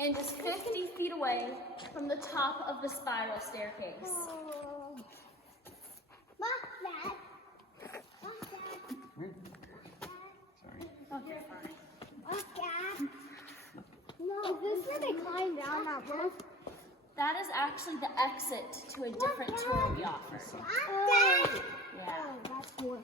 and is 50 feet away from the top of the spiral staircase. Is this where they climb down that roof? That is actually the exit to a different tour we offer. Yeah. That's more.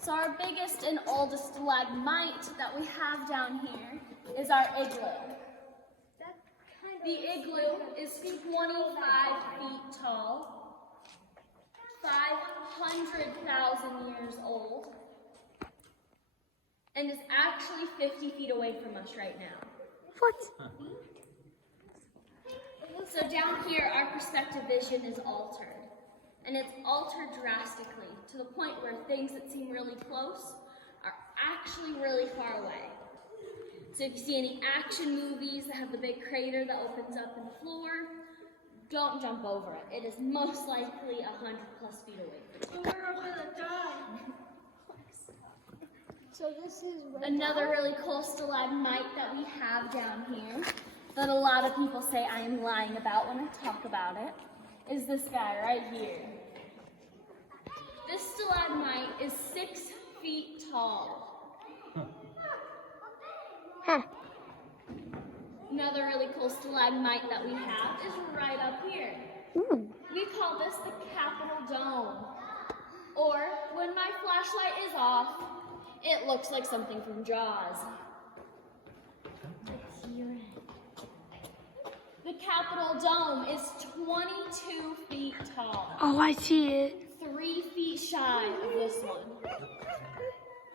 So our biggest and oldest stalagmite that we have down here is our igloo. The igloo is 25 feet tall, 500,000 years old, and is actually 50 feet away from us right now. What? So down here, our perspective vision is altered. And it's altered drastically to the point where things that seem really close are actually really far away. So if you see any action movies that have the big crater that opens up in the floor, don't jump over it. It is most likely 100+ feet away from you. So this is another really cool stalagmite that we have down here that a lot of people say I am lying about when I talk about it is this guy right here. This stalagmite is 6 feet tall. Another really cool stalagmite that we have is right up here. We call this the Capitol Dome. Or, when my flashlight is off, it looks like something from Jaws. The Capitol Dome is 22 feet tall. Oh, I see it. 3 feet shy of this one.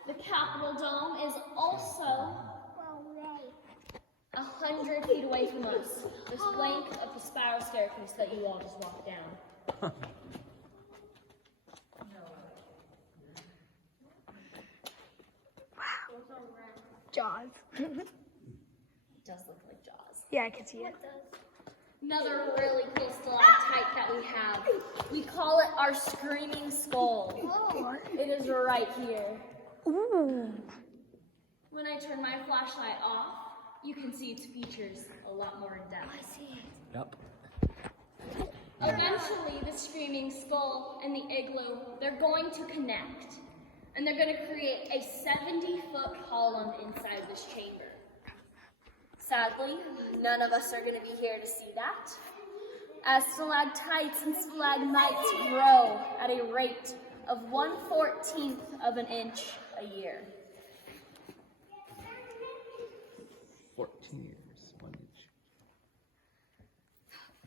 The Capitol Dome is also 100 feet away from us. This length of the spiral staircase that you all just walked down. Jaws. It does look like Jaws. Yeah, I can see it. Another really cool stalactite that we have. We call it our screaming skull. It is right here. Ooh. When I turn my flashlight off, you can see its features a lot more in depth. I see it. Yep. Eventually, the screaming skull and the igloo, they're going to connect. And they're going to create a 70-foot column inside this chamber. Sadly, none of us are going to be here to see that, as stalactites and stalagmites grow at a rate of 1/14 of an inch a year. 14 years, 1 inch.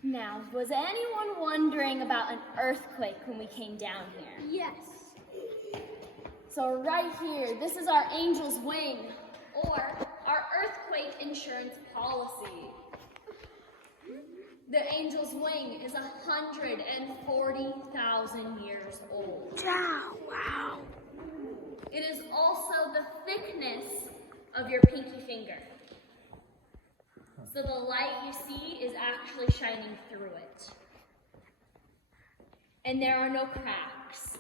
Now, was anyone wondering about an earthquake when we came down here? Yes. So right here, this is our angel's wing, or our earthquake insurance policy. The angel's wing is 140,000 years old. Wow. It is also the thickness of your pinky finger. So the light you see is actually shining through it. And there are no cracks.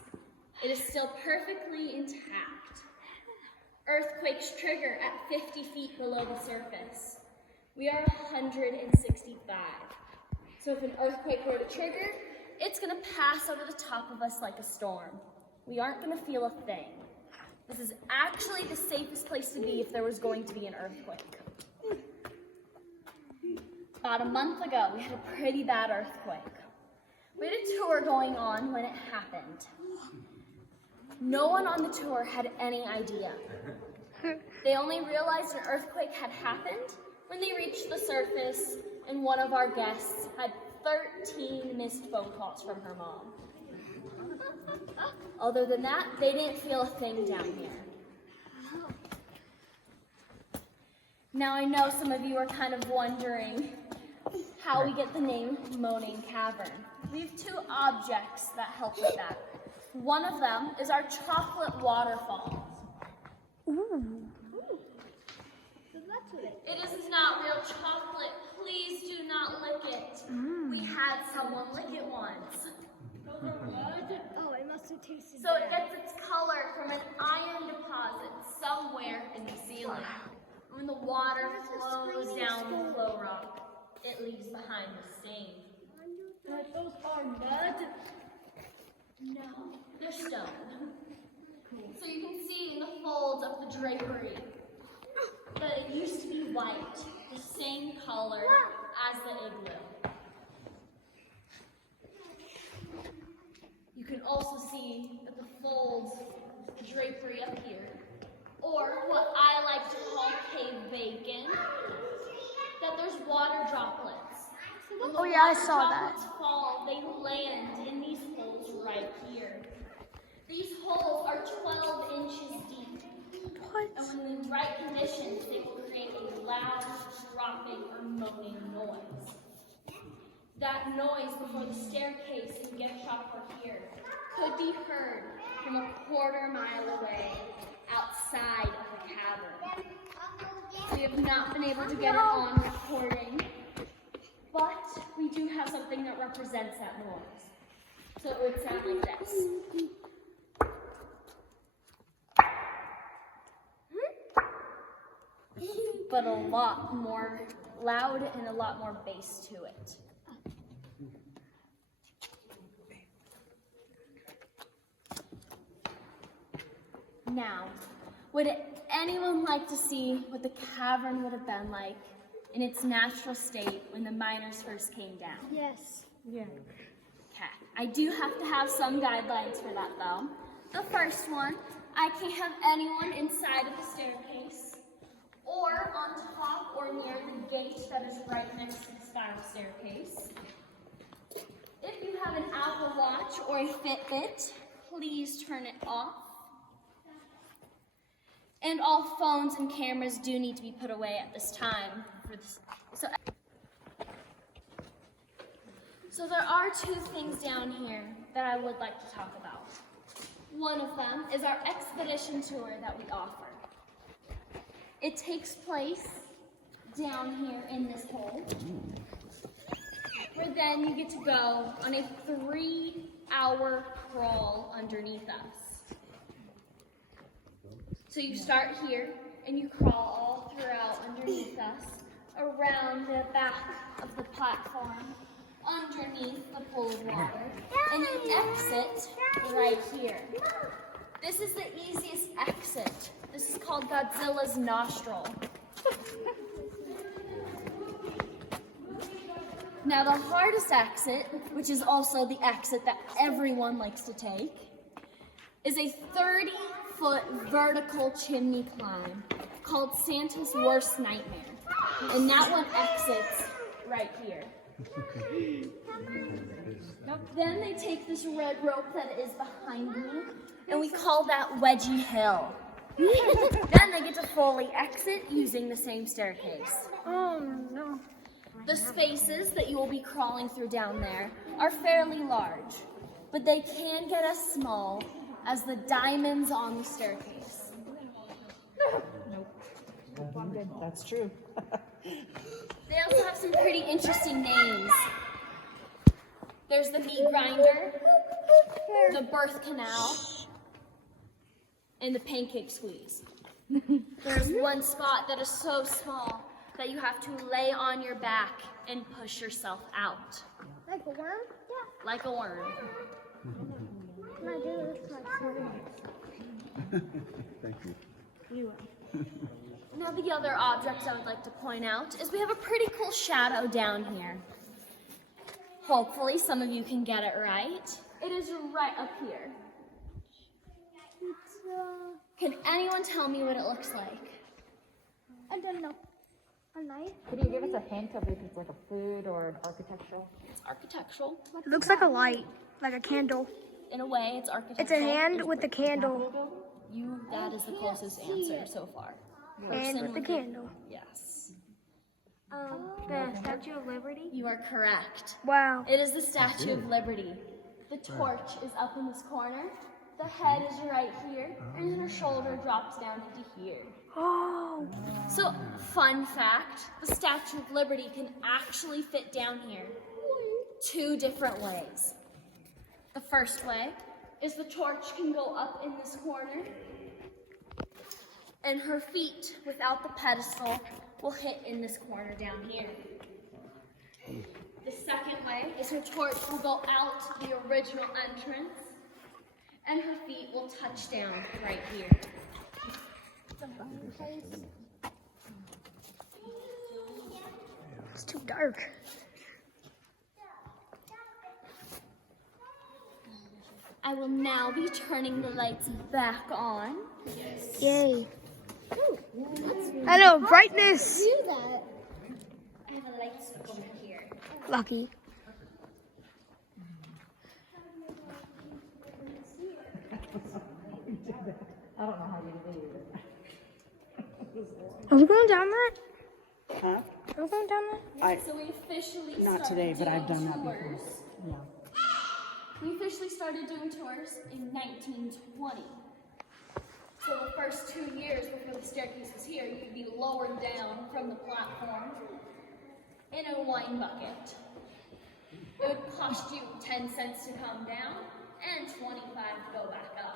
It is still perfectly intact. Earthquakes trigger at 50 feet below the surface. We are 165. So if an earthquake were to trigger, it's going to pass over the top of us like a storm. We aren't going to feel a thing. This is actually the safest place to be if there was going to be an earthquake. About a month ago, we had a pretty bad earthquake. We had a tour going on when it happened. No one on the tour had any idea. They only realized an earthquake had happened when they reached the surface and one of our guests had 13 missed phone calls from her mom. Other than that, they didn't feel a thing down here. Now I know some of you are kind of wondering how we get the name Moaning Cavern. We have 2 objects that help with that. One of them is our chocolate waterfall. It is not real chocolate. Please do not lick it. We had someone lick it once. Oh, it must have tasted So it gets its color from an iron deposit somewhere in New Zealand. When the water flows down the flow rock, it leaves behind the stain. But those are mud. No, they're stone. So you can see in the folds of the drapery that it used to be white, the same color as the igloo. You can also see that the folds, the drapery up here, or what I like to call cave bacon, that there's water droplets. When the Oh yeah, I water saw that. droplets fall, they land in these holes right here. These holes are 12 inches deep. What? And when in the right conditions, they will create a loud, dropping, or moaning noise. That noise before the staircase and gift shop were here could be heard from a quarter-mile away outside of the cavern. We have not been able to get it on recording, but we do have something that represents that noise. So it would sound like this. But a lot more loud and a lot more bass to it. Now, would anyone like to see what the cavern would have been like in its natural state when the miners first came down? Yes. Yeah. Okay, I do have to have some guidelines for that though. The first one, I can't have anyone inside of the staircase or on top or near the gate that is right next to the spiral staircase. If you have an Apple Watch or a Fitbit, please turn it off. And all phones and cameras do need to be put away at this time. So there are two things down here that I would like to talk about. One of them is our expedition tour that we offer. It takes place down here in this hole, where then you get to go on a 3-hour crawl underneath us. So you start here and you crawl all throughout underneath us, around the back of the platform, underneath the pool of water, and you exit right here. This is the easiest exit. This is called Godzilla's nostril. Now the hardest exit, which is also the exit that everyone likes to take, is a 30-foot vertical chimney climb called Santa's Worst Nightmare. And that one exits right here. Then they take this red rope that is behind me, and we call that Wedgie Hill. Then they get to fully exit using the same staircase. Oh no. The spaces that you will be crawling through down there are fairly large, but they can get as small as the diamonds on the staircase. That's true. They also have some pretty interesting names. There's the meat grinder, the birth canal, and the pancake squeeze. There's one spot that is so small that you have to lay on your back and push yourself out. Like a worm? Yeah. Like a worm. Can I do this? Thank you. Now the other object I would like to point out is we have a pretty cool shadow down here. Hopefully some of you can get it right. It is right up here. Can anyone tell me what it looks like? I don't know. A knife? Could you give us a hint of if it's like a food or an architectural? It's architectural. It looks like a light, like a candle. In a way, it's architectural. It's a hand with a candle. That is the closest answer so far. And with the candle. Yes. The Statue of Liberty? You are correct. Wow. It is the Statue of Liberty. The torch is up in this corner. The head is right here, and her shoulder drops down into here. Oh. So, fun fact, the Statue of Liberty can actually fit down here 2 different ways. The first way is the torch can go up in this corner, and her feet, without the pedestal, will hit in this corner down here. The second way is her torch will go out the original entrance, and her feet will touch down right here. It's too dark. I will now be turning the lights back on. Yay. Hello, brightness. Do that. I have a light switch over here. Lucky. I don't know how you do it. Are we going down that? Huh? Are we going down that? So we officially Not started today, but I've doing done that before. tours. Yeah. We officially started doing tours in 1920. So the first 2 years before the staircase was here, you'd be lowered down from the platform in a wine bucket. It would cost you 10 cents to come down and 25 to go back up.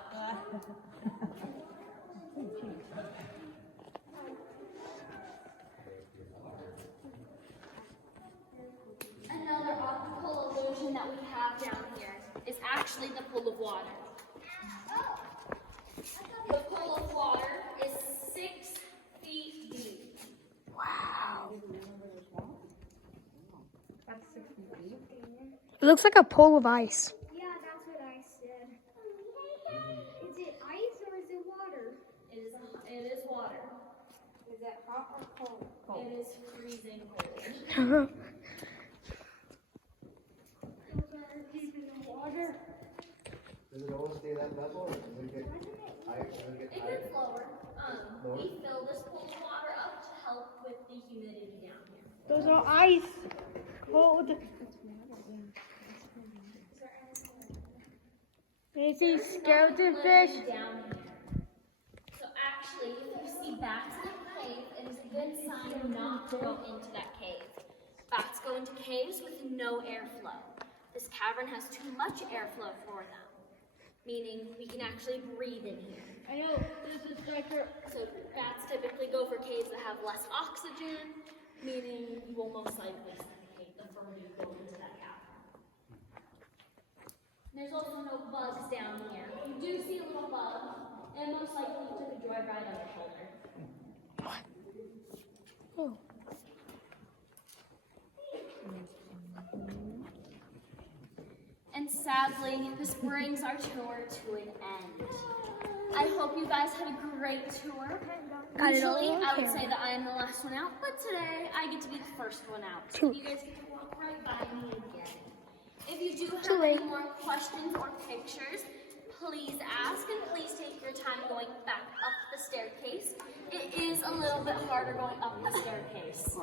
Another optical illusion that we have down here is actually the pool of water. The pool of water is 6 feet deep. It looks like a pool of ice. Yeah, that's what I said. Is it ice or is it water? It is water. Is it hot or cold? It is freezing cold. Deep in the water. Does it always stay that level, or does it get higher? Does it get It higher? gets lower. We fill this pool of water up to help with the humidity down here. Those are ice. Cold. This is skeleton fish. Down here. So actually, if you see bats in a cave, it is a good sign not to go into that cave. Bats go into caves with no airflow. This cavern has too much airflow for them, meaning we can actually breathe in here. I know, this is darker. So bats typically go for caves that have less oxygen, meaning you will most likely suffocate the further you go into that cavern. There's also no bugs down here. If you do see a little bug, and most likely you took a joyride on your shoulder. Oh. And sadly, this brings our tour to an end. I hope you guys had a great tour. Got it all Usually, on I would camera. say that I am the last one out, but today I get to be the first one out. So True. you guys get to walk right by me again. If you do Too have late. any more questions or pictures, please ask, and please take your time going back up the staircase. It is a little bit harder going up the staircase.